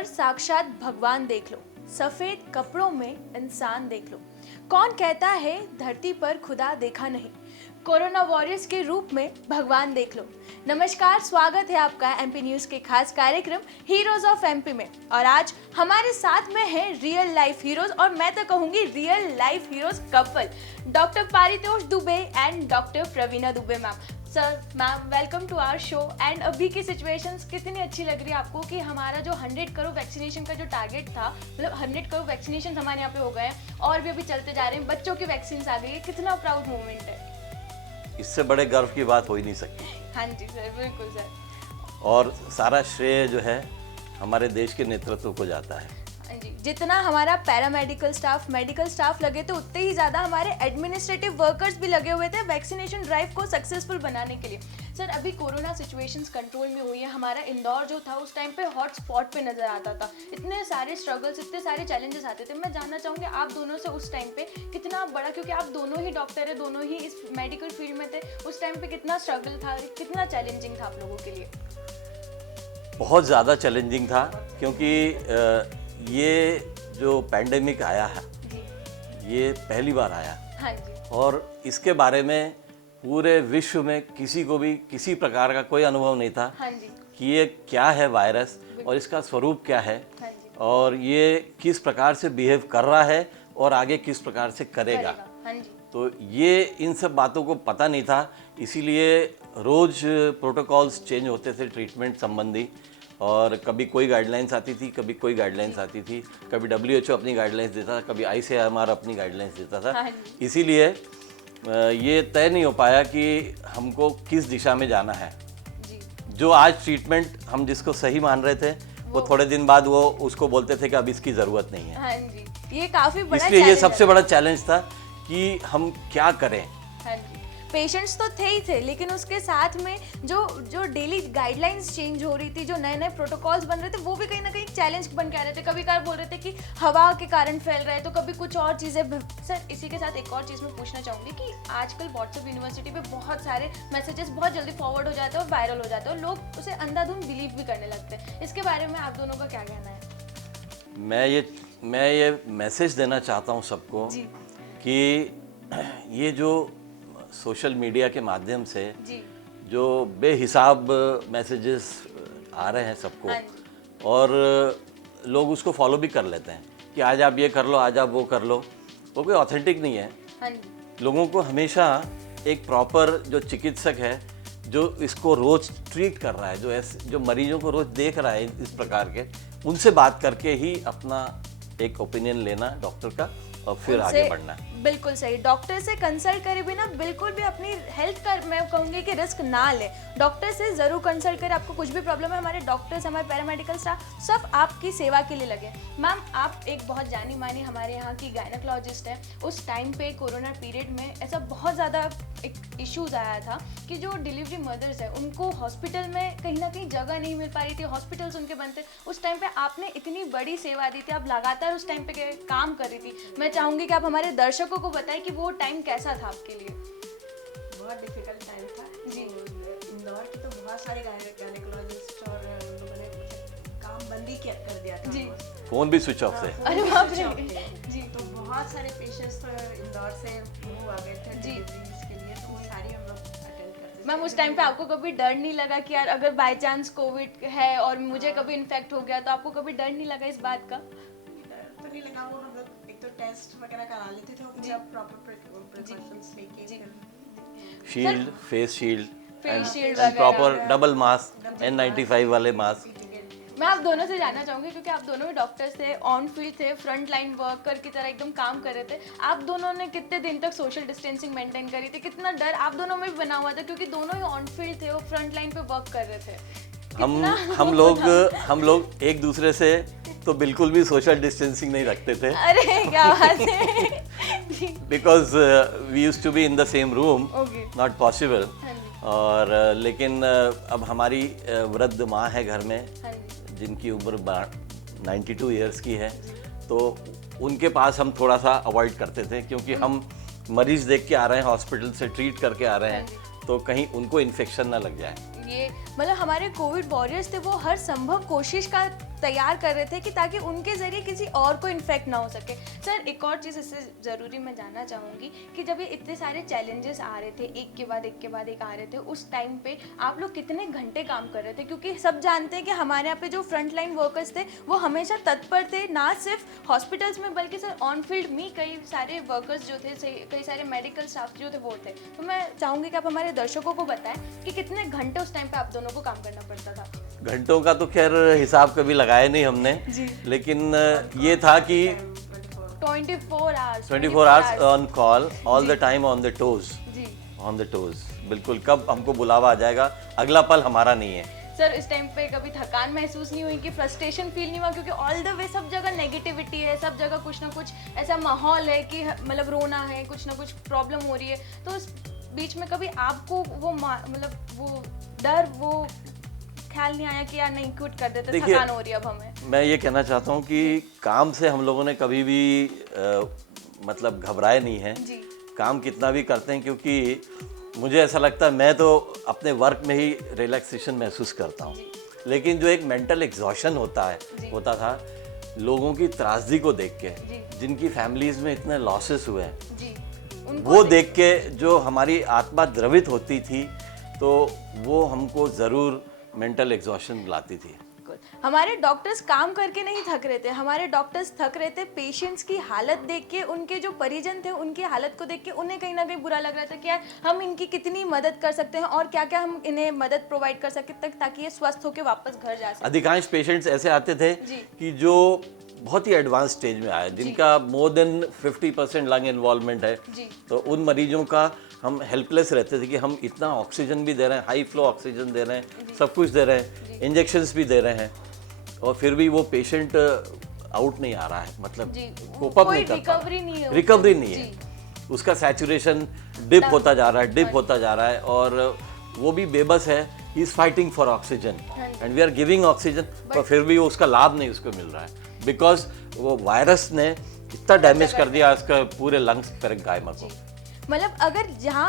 पर साक्षात भगवान देख लो, सफेद कपड़ों में इंसान देख लो। कौन कहता है धरती पर खुदा देखा नहीं, कोरोना वॉरियर्स के रूप में भगवान देख लो। नमस्कार, स्वागत है आपका एमपी न्यूज के खास कार्यक्रम हीरोज ऑफ एमपी में। और आज हमारे साथ में है रियल लाइफ हीरोज, और मैं तो कहूंगी real life heroes couple, doctor Paritosh Dubey and doctor Praveena Dubey ma'am. Sir, ma'am, welcome to our show. And अभी की सिचुएशंस कितनी अच्छी लग रही है आपको कि हमारा जो 100 करोड़ वैक्सीनेशन का जो टारगेट था, मतलब 100 करोड़ वैक्सीनेशन हमारे यहाँ पे हो गए हैं और भी अभी चलते जा रहे हैं, बच्चों की वैक्सीन आ गई है। कितना प्राउड मोमेंट है। इससे बड़े गर्व की बात हो ही नहीं सकती। हाँ जी सर, बिल्कुल सर। और सारा श्रेय जो है हमारे देश के नेतृत्व को जाता है। हाँ जी, जितना हमारा पैरामेडिकल स्टाफ, मेडिकल स्टाफ लगे थे, उतने ही ज़्यादा हमारे एडमिनिस्ट्रेटिव वर्कर्स भी लगे हुए थे वैक्सीनेशन ड्राइव को सक्सेसफुल बनाने के लिए। सर, अभी कोरोना सिचुएशंस कंट्रोल में हुई है। हमारा इंदौर जो था उस टाइम पे हॉट स्पॉट पे नज़र आता था। इतने सारे स्ट्रगल्स, इतने सारे चैलेंजेस आते थे। मैं जानना चाहूँगी आप दोनों से उस टाइम पे कितना बड़ा, क्योंकि आप दोनों ही डॉक्टर है, दोनों ही इस मेडिकल फील्ड में थे, उस टाइम पे कितना स्ट्रगल था, कितना चैलेंजिंग था आप लोगों के लिए? बहुत ज़्यादा चैलेंजिंग था, क्योंकि ये जो पैंडेमिक आया है ये पहली बार आया। हाँ जी। और इसके बारे में पूरे विश्व में किसी को भी किसी प्रकार का कोई अनुभव नहीं था। हाँ जी। कि ये क्या है वायरस और इसका स्वरूप क्या है। हाँ जी। और ये किस प्रकार से बिहेव कर रहा है और आगे किस प्रकार से करेगा। हाँ जी। तो ये इन सब बातों को पता नहीं था, इसीलिए रोज़ प्रोटोकॉल्स चेंज होते थे ट्रीटमेंट संबंधी, और कभी कोई गाइडलाइंस आती थी, कभी कोई गाइडलाइंस आती थी, कभी WHO अपनी गाइडलाइंस देता था, कभी ICMR अपनी गाइडलाइंस देता था। इसीलिए ये तय नहीं हो पाया कि हमको किस दिशा में जाना है। जो आज ट्रीटमेंट हम जिसको सही मान रहे थे, वो थोड़े दिन बाद वो उसको बोलते थे कि अब इसकी ज़रूरत नहीं है। हाँ जी, ये काफ़ी बड़ा, इसलिए ये सबसे बड़ा चैलेंज था कि हम क्या करें। हाँ जी, पेशेंट्स तो थे ही थे, लेकिन उसके साथ में जो डेली गाइडलाइंस चेंज हो रही थी, जो नए नए प्रोटोकॉल्स बन रहे थे, वो भी कहीं ना कहीं चैलेंज बन के आ रहे थे। कभी कभार बोल रहे थे कि हवा के कारण फैल रहा है, तो कभी कुछ और चीज़ें। सर, इसी के साथ एक और चीज़ मैं पूछना चाहूँगी कि आजकल व्हाट्सएप यूनिवर्सिटी पे बहुत सारे मैसेजेस बहुत जल्दी फॉरवर्ड हो जाते हैं और वायरल हो जाते हैं, और लोग उसे अंधाधुंध बिलीव भी करने लगते हैं। इसके बारे में आप दोनों का क्या कहना है? मैं ये मैसेज देना चाहता हूँ सबको कि ये जो सोशल मीडिया के माध्यम से जो बेहिसाब मैसेजेस आ रहे हैं सबको, और लोग उसको फॉलो भी कर लेते हैं कि आज आप ये कर लो, आज आप वो कर लो, वो कोई ऑथेंटिक नहीं है। लोगों को हमेशा एक प्रॉपर जो चिकित्सक है, जो इसको रोज़ ट्रीट कर रहा है, जो मरीजों को रोज़ देख रहा है इस प्रकार के, उनसे बात करके ही अपना एक ओपिनियन लेना डॉक्टर का, और फिर आगे बढ़ना है। बिल्कुल सही, डॉक्टर से कंसल्ट करे बिना बिल्कुल भी अपनी हेल्थ का, मैं कहूँगी कि रिस्क ना ले। डॉक्टर से ज़रूर कंसल्ट करें। आपको कुछ भी प्रॉब्लम है, हमारे डॉक्टर्स, हमारे पैरामेडिकल स्टाफ सब आपकी सेवा के लिए लगे। मैम, आप एक बहुत जानी मानी हमारे यहाँ की गायनेकोलॉजिस्ट है। उस टाइम पे कोरोना पीरियड में ऐसा बहुत ज़्यादा एक इश्यूज़ आया था कि जो डिलीवरी मदर्स है उनको हॉस्पिटल में कहीं ना कहीं जगह नहीं मिल पा रही थी, हॉस्पिटल्स उनके बंद थे। उस टाइम पे आपने इतनी बड़ी सेवा दी थी, आप लगातार उस टाइम पे काम कर रही थी। मैं चाहूँगी कि आप हमारे दर्शकों को बताएं कि वो टाइम कैसा था आपके लिए। बहुत डिफिकल्ट टाइम था जी। इंदौर के तो बहुत सारे गायनेकोलॉजिस्ट और लोगों ने काम बंद ही कर दिया था जी। फोन भी स्विच ऑफ थे। अरे बाप रे जी। तो बहुत सारे पेशेंट्स तो इंदौर से मूव आ गए थे डिलीवरीज के लिए, तो वो सारी हम लोग अटेंड करते थे। मैम, उस टाइम पे आपको कभी डर नहीं लगा कि यार अगर बाय चांस कोविड है और मुझे कभी इन्फेक्ट हो गया, तो आपको कभी डर नहीं लगा इस बात का? डर तो नहीं लगा, वो हम लोग एक तो टेस्ट वगैरह करा लेते थे, वो सब प्रॉपर प्रिकॉशंस लेके, शील्ड, फेस शील्ड, वगैरह, प्रॉपर डबल मास्क, N95 वाले मास्क। मैं आप दोनों से जानना चाहूँगी, क्योंकि आप दोनों ही डॉक्टर्स थे, ऑन फील्ड थे, फ्रंट लाइन वर्कर की तरह एकदम काम कर रहे थे। आप दोनों ने कितने दिन तक सोशल डिस्टेंसिंग मेंटेन करी थी? कितना डर आप दोनों में भी बना हुआ था, क्योंकि दोनों ही ऑन फील्ड थे और फ्रंट लाइन पे वर्क कर रहे थे? हम लोग एक दूसरे से तो बिल्कुल भी सोशल डिस्टेंसिंग नहीं रखते थे। अरे क्या बात है। Because we used to be in the same room, not possible. और लेकिन अब हमारी वृद्ध माँ है घर में, जिनकी उम्र 92 इयर्स की है, तो उनके पास हम थोड़ा सा अवॉइड करते थे, क्योंकि हम मरीज देख के आ रहे हैं, हॉस्पिटल से ट्रीट करके आ रहे हैं, तो कहीं उनको इन्फेक्शन ना लग जाए। ये मतलब हमारे कोविड वॉरियर्स थे, वो हर संभव कोशिश तैयार कर रहे थे कि ताकि उनके ज़रिए किसी और को इन्फेक्ट ना हो सके। सर एक और चीज़ इससे ज़रूरी मैं जानना चाहूँगी कि जब ये इतने सारे चैलेंजेस आ रहे थे, एक के बाद एक आ रहे थे, उस टाइम पे आप लोग कितने घंटे काम कर रहे थे? क्योंकि सब जानते हैं कि हमारे यहाँ पे जो फ्रंट लाइन वर्कर्स थे वो हमेशा तत्पर थे, ना सिर्फ हॉस्पिटल्स में बल्कि सर ऑन फील्ड में कई सारे वर्कर्स जो थे, कई सारे मेडिकल स्टाफ जो थे वो थे। तो मैं चाहूँगी कि आप हमारे दर्शकों को बताएं कि कितने घंटे उस टाइम पे आप दोनों को काम करना पड़ता था। घंटों का तो खैर हिसाब कभी लगाया नहीं हमने, लेकिन ये था कि 24 hours on call, all the time on the toes, on the toes. बिल्कुल, कब हमको बुलावा आ जाएगा, अगला पल हमारा नहीं है। सर इस टाइम पे कभी थकान महसूस नहीं हुई कि फ्रस्ट्रेशन फील नहीं हुआ? क्योंकि ऑल द वे सब जगह नेगेटिविटी है, सब जगह कुछ ना कुछ ऐसा माहौल है कि मतलब रोना है, कुछ ना कुछ प्रॉब्लम हो रही है। तो उस बीच में कभी आपको वो मतलब वो डर, वो ख्याल नहीं आया कि यार नहीं क्विट कर देते, थकान हो रही है अब हमें? मैं ये कहना चाहता हूँ कि काम से हम लोगों ने कभी भी मतलब घबराए नहीं है। काम कितना भी करते हैं, क्योंकि मुझे ऐसा लगता है, मैं तो अपने वर्क में ही रिलैक्सेशन महसूस करता हूँ, लेकिन जो एक मेंटल एग्जॉशन होता था लोगों की त्रासदी को देख के, जिनकी फैमिलीज में इतने लॉसेस हुए हैं, वो देख के जो हमारी आत्मा द्रवित होती थी, तो वो हमको ज़रूर मेंटल एग्जॉशन लाती थी। हमारे डॉक्टर्स काम करके नहीं थक रहे थे, हमारे डॉक्टर्स थक रहे थे पेशेंट्स की हालत देख के, उनके जो परिजन थे उनकी हालत को देख के उन्हें कहीं ना कहीं बुरा लग रहा था कि यार हम इनकी कितनी मदद कर सकते हैं और क्या क्या हम इन्हें मदद प्रोवाइड कर सकते हैं ताकि ये स्वस्थ होकर वापस घर जा सके। अधिकांश पेशेंट्स ऐसे आते थे कि जो बहुत ही एडवांस स्टेज में आए, जिनका मोर देन 50% लंग इन्वॉल्वमेंट है, तो उन मरीजों का हम हेल्पलेस रहते थे कि हम इतना ऑक्सीजन भी दे रहे हैं, हाई फ्लो ऑक्सीजन दे रहे हैं, सब कुछ दे रहे हैं, इंजेक्शंस भी दे रहे हैं, और फिर भी वो पेशेंट आउट नहीं आ रहा है, मतलब कोप अप नहीं कर पा रहा, रिकवरी नहीं है, उसका सैचुरेशन डिप होता जा रहा है, और वो भी बेबस है, he is fighting for oxygen and we are giving oxygen, पर फिर भी उसका लाभ नहीं उसको मिल रहा है, बिकॉज वो वायरस ने इतना डैमेज कर दिया उसका पूरे लंग्स पैरेन्काइमा को। मतलब अगर जहाँ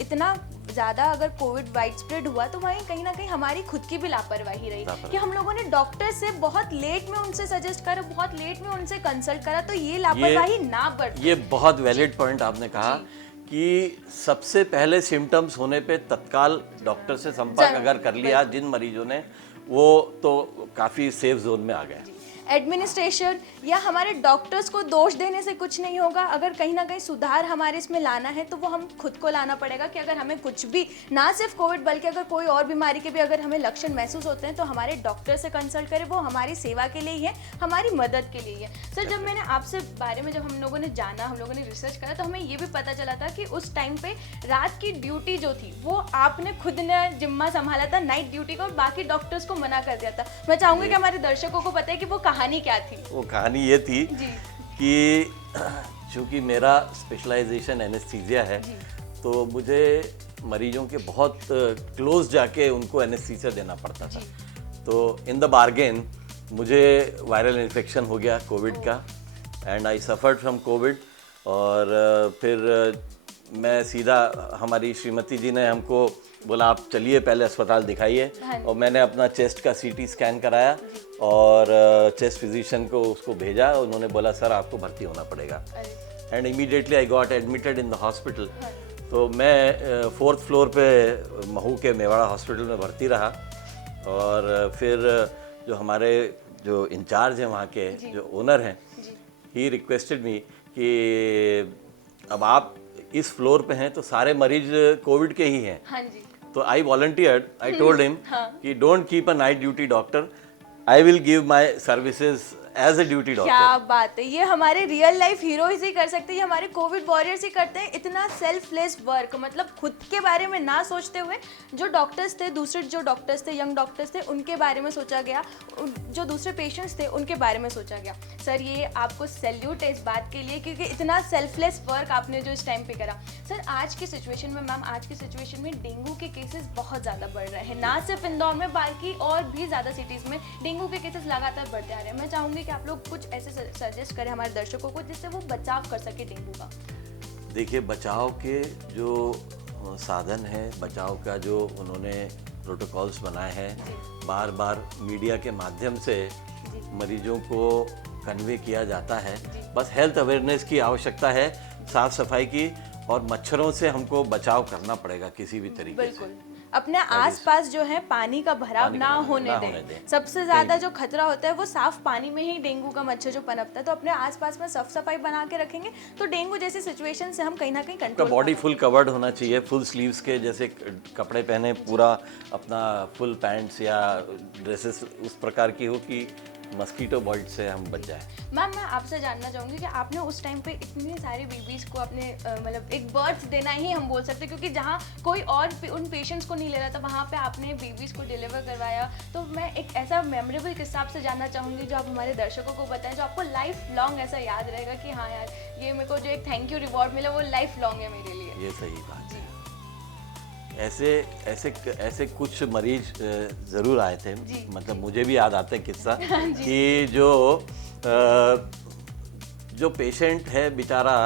इतना ज़्यादा अगर कोविड वाइड स्प्रेड हुआ तो वहीं कहीं ना कहीं हमारी खुद की भी लापरवाही रही कि हम लोगों ने डॉक्टर से बहुत लेट में उनसे सजेस्ट करा, बहुत लेट में उनसे कंसल्ट करा, तो ये लापरवाही ना बरतें। ये बहुत वैलिड पॉइंट आपने कहा कि सबसे पहले सिम्टम्स होने पे तत्काल डॉक्टर से संपर्क अगर कर लिया जिन मरीजों ने, वो तो काफ़ी सेफ जोन में आ गए। एडमिनिस्ट्रेशन या हमारे डॉक्टर्स को दोष देने से कुछ नहीं होगा। अगर कहीं ना कहीं सुधार हमारे इसमें लाना है तो वो हम खुद को लाना पड़ेगा कि अगर हमें कुछ भी, ना सिर्फ कोविड बल्कि अगर कोई और बीमारी के भी अगर हमें लक्षण महसूस होते हैं तो हमारे डॉक्टर से कंसल्ट करें, वो हमारी सेवा के लिए ही है, हमारी मदद के लिए ही है। सर जब मैंने आपसे बारे में जब हम लोगों ने जाना, हम लोगों ने रिसर्च करा, तो हमें ये भी पता चला था कि उस टाइम पे रात की ड्यूटी जो थी वो आपने खुद ने जिम्मा संभाला था, नाइट ड्यूटी का, और बाकी डॉक्टर्स को मना कर दिया था। मैं चाहूँगी कि हमारे दर्शकों को पता है कि वो कहानी क्या थी। वो कहानी ये थी कि चूँकि मेरा स्पेशलाइजेशन एनेस्थीसिया है, तो मुझे मरीजों के बहुत क्लोज जाके उनको एनेस्थीसिया देना पड़ता था। तो इन द बार्गेन मुझे वायरल इन्फेक्शन हो गया कोविड का, and I suffered from Covid. और फिर मैं सीधा, हमारी श्रीमती जी ने हमको बोला आप चलिए पहले अस्पताल दिखाइए, और मैंने अपना चेस्ट का सीटी स्कैन कराया और चेस्ट फिजिशियन को उसको भेजा, उन्होंने बोला सर आपको भर्ती होना पड़ेगा, and immediately I got admitted in the hospital. तो मैं 4th फ्लोर पे महू के मेवाड़ा हॉस्पिटल में भर्ती रहा, और फिर जो हमारे जो इंचार्ज हैं वहाँ के, जो ओनर हैं, ही रिक्वेस्टेड मी कि अब आप इस फ्लोर पे हैं तो सारे मरीज कोविड के ही हैं। हाँ जी। तो I volunteered, I told him कि don't keep a night duty doctor, I will give my services as a duty doctor. क्या बात है, ये हमारे रियल लाइफ हीरोज ही कर सकते हैं, ये हमारे कोविड वॉरियर्स ही करते हैं इतना सेल्फलेस वर्क, मतलब खुद के बारे में ना सोचते हुए जो डॉक्टर्स थे, दूसरे जो डॉक्टर्स थे, यंग डॉक्टर्स थे, उनके बारे में सोचा गया, जो दूसरे पेशेंट्स थे उनके बारे में सोचा गया। सर ये आपको सैल्यूट है इस बात के लिए, क्योंकि इतना सेल्फलेस वर्क आपने जो इस टाइम पे करा। सर आज की सिचुएशन में, मैम आज की सिचुएशन में डेंगू के केसेस बहुत ज़्यादा बढ़ रहे हैं, ना सिर्फ इंदौर में बल्कि और भी ज़्यादा सिटीज़ में डेंगू के केसेस लगातार बढ़ते आ रहे हैं। मैं चाहूँगी कि आप लोग कुछ ऐसे सजेस्ट करें हमारे दर्शकों को जिससे वो बचाव कर सके डेंगू का। देखिए, बचाव के जो साधन है, बचाव का जो उन्होंने प्रोटोकॉल्स बनाए हैं, बार बार मीडिया के माध्यम से मरीजों को कन्वे किया जाता है। बस हेल्थ अवेयरनेस की आवश्यकता है, साफ सफाई की, और मच्छरों से हमको बचाव करना पड़ेगा किसी भी तरीके से। बिल्कुल, अपने आसपास जो है पानी का भराव ना होने दें। सबसे ज्यादा जो खतरा होता है वो साफ पानी में ही डेंगू का मच्छर जो पनपता है, तो अपने आसपास में साफ सफाई बना के रखेंगे तो डेंगू जैसी सिचुएशन से हम कहीं ना कहीं कंट्रोल। बॉडी फुल कवर्ड होना चाहिए, फुल स्लीव्स के जैसे कपड़े पहने, पूरा अपना फुल पैंट्स या ड्रेसेस उस प्रकार की हो कि मस्कीटो बाइट से हम बच जाए। मैम, मैं आपसे जानना चाहूँगी कि आपने उस टाइम पे इतनी सारी बेबीज़ को अपने मतलब एक बर्थ देना ही हम बोल सकते हैं, क्योंकि जहाँ कोई और उन पेशेंट्स को नहीं ले रहा था वहाँ पे आपने बेबीज़ को डिलीवर करवाया। तो मैं एक ऐसा मेमोरेबल किस्सा आपसे जानना चाहूँगी जो आप हमारे दर्शकों को बताएं, जो आपको लाइफ लॉन्ग ऐसा याद रहेगा कि हाँ यार, ये मेरे को जो एक थैंक यू रिवॉर्ड मिला वो लाइफ लॉन्ग है मेरे लिए। ये सही बात है। ऐसे कुछ मरीज ज़रूर आए थे, मतलब मुझे भी याद आता है किस्सा कि जो पेशेंट है बेचारा,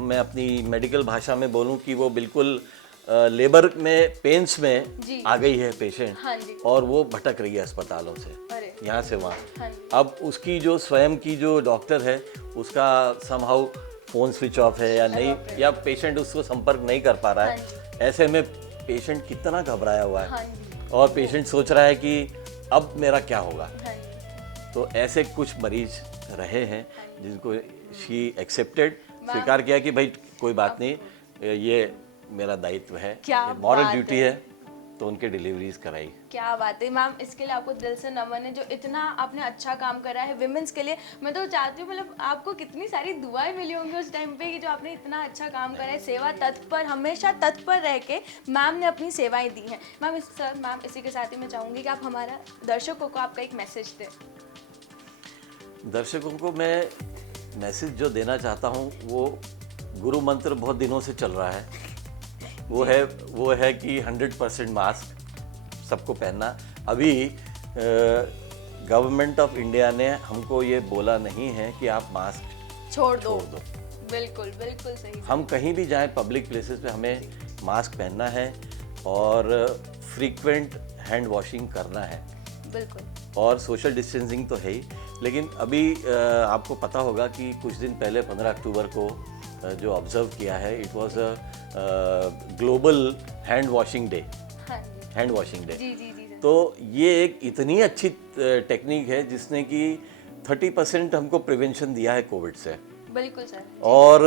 मैं अपनी मेडिकल भाषा में बोलूं कि वो बिल्कुल लेबर में पेन्स में आ गई है पेशेंट, और वो भटक रही है अस्पतालों से यहाँ से वहाँ। अब उसकी जो स्वयं की जो डॉक्टर है उसका समहाउ फ़ोन स्विच ऑफ है या नहीं, या पेशेंट उसको संपर्क नहीं कर पा रहा है। ऐसे में पेशेंट कितना घबराया हुआ है, और पेशेंट सोच रहा है कि अब मेरा क्या होगा। तो ऐसे कुछ मरीज रहे हैं जिनको शी एक्सेप्टेड, स्वीकार किया कि भाई कोई बात नहीं, ये मेरा दायित्व है, मॉरल ड्यूटी है, तो उनके डिलीवरीज कराई। क्या बात है मैम, इसके लिए आपको दिल से नमन है जो इतना आपने अच्छा काम करा है विमेंस के लिए। मैं तो चाहती हूँ, मतलब आपको कितनी सारी दुआएं मिली होंगी उस टाइम पे कि जो आपने इतना अच्छा काम करा है, सेवा तत्पर, हमेशा तत्पर रह के मैम ने अपनी सेवाएं दी हैं। मैम इसी के साथ ही मैं चाहूँगी कि आप हमारा दर्शकों को आपका एक मैसेज दें। दर्शकों को मैं मैसेज जो देना चाहता हूँ वो गुरु मंत्र बहुत दिनों से चल रहा है, वो है कि 100% मास्क सबको पहनना। अभी गवर्नमेंट ऑफ इंडिया ने हमको ये बोला नहीं है कि आप मास्क छोड़ दो। बिल्कुल बिल्कुल सही। हम कहीं भी जाएं पब्लिक प्लेसेस पे हमें मास्क पहनना है, और फ्रीक्वेंट हैंड वॉशिंग करना है। बिल्कुल। और सोशल डिस्टेंसिंग तो है ही, लेकिन अभी आपको पता होगा कि कुछ दिन पहले 15 अक्टूबर को जो ऑब्जर्व किया है, it was a global hand washing day. Hand washing day. तो ये एक इतनी अच्छी टेक्निक है जिसने कि 30% हमको प्रिवेंशन दिया है कोविड से। बिल्कुल सर। और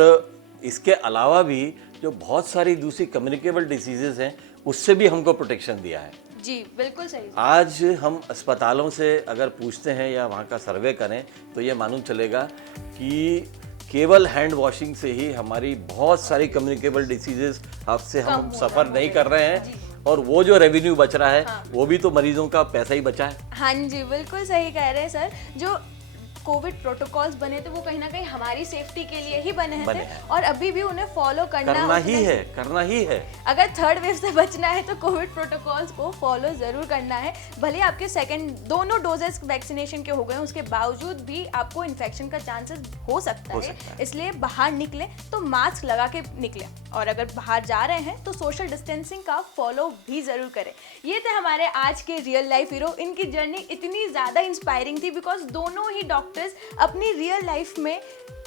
इसके अलावा भी जो बहुत सारी दूसरी कम्युनिकेबल डिसीजेज हैं उससे भी हमको प्रोटेक्शन दिया है। जी बिल्कुल सही। आज हम अस्पतालों से अगर पूछते हैं या वहाँ का सर्वे करें तो ये मालूम चलेगा कि केवल हैंड वॉशिंग से ही हमारी बहुत सारी कम्युनिकेबल डिसीजेस से हम सफ़र नहीं कर रहे हैं, और वो जो रेवेन्यू बच रहा है वो भी तो मरीजों का पैसा ही बचा है। हाँ जी, बिल्कुल सही कह रहे हैं सर। जो कोविड प्रोटोकॉल्स बने थे वो कहीं ना कहीं हमारी सेफ्टी के लिए ही बने थे, और अभी भी उन्हें फॉलो करना ही है। अगर थर्ड वेव से बचना है तो कोविड प्रोटोकॉल्स को फॉलो जरूर करना है। भले आपके दोनों डोजेस वैक्सीनेशन के हो गए, उसके बावजूद भी आपको इन्फेक्शन का चांसेस हो सकता है। इसलिए बाहर निकले तो मास्क लगा के निकले, और अगर बाहर जा रहे हैं तो सोशल डिस्टेंसिंग का फॉलो भी जरूर करें। ये थे हमारे आज के रियल लाइफ हीरो। इनकी जर्नी इतनी ज़्यादा इंस्पायरिंग थी बिकॉज दोनों ही डॉक्टर्स अपनी रियल लाइफ में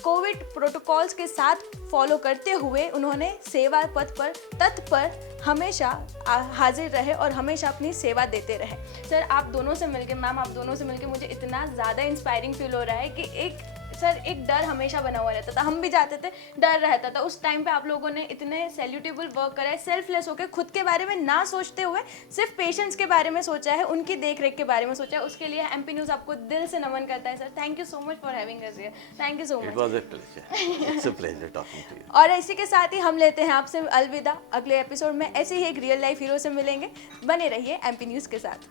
कोविड प्रोटोकॉल्स के साथ फॉलो करते हुए उन्होंने सेवा पथ पर तत्पर हमेशा हाजिर रहे और हमेशा अपनी सेवा देते रहे। सर आप दोनों से मिलके, मैम आप दोनों से मिलके मुझे इतना ज़्यादा इंस्पायरिंग फील हो रहा है कि एक डर हमेशा बना हुआ रहता था, हम भी जाते थे, डर रहता था। उस टाइम पे आप लोगों ने इतने सैल्यूटेबल वर्क करा है, सेल्फलेस होकर खुद के बारे में ना सोचते हुए सिर्फ पेशेंट्स के बारे में सोचा है, उनकी देख रेख के बारे में सोचा है। उसके लिए एमपी न्यूज़ आपको दिल से नमन करता है sir. Thank you so much for having us here. Thank you so much. It was a pleasure. It's a pleasure talking to you. और इसी के साथ ही हम लेते हैं आपसे अलविदा। अगले एपिसोड में ऐसे ही एक रियल लाइफ हीरो से मिलेंगे। बने रहिए एमपी न्यूज़ के साथ।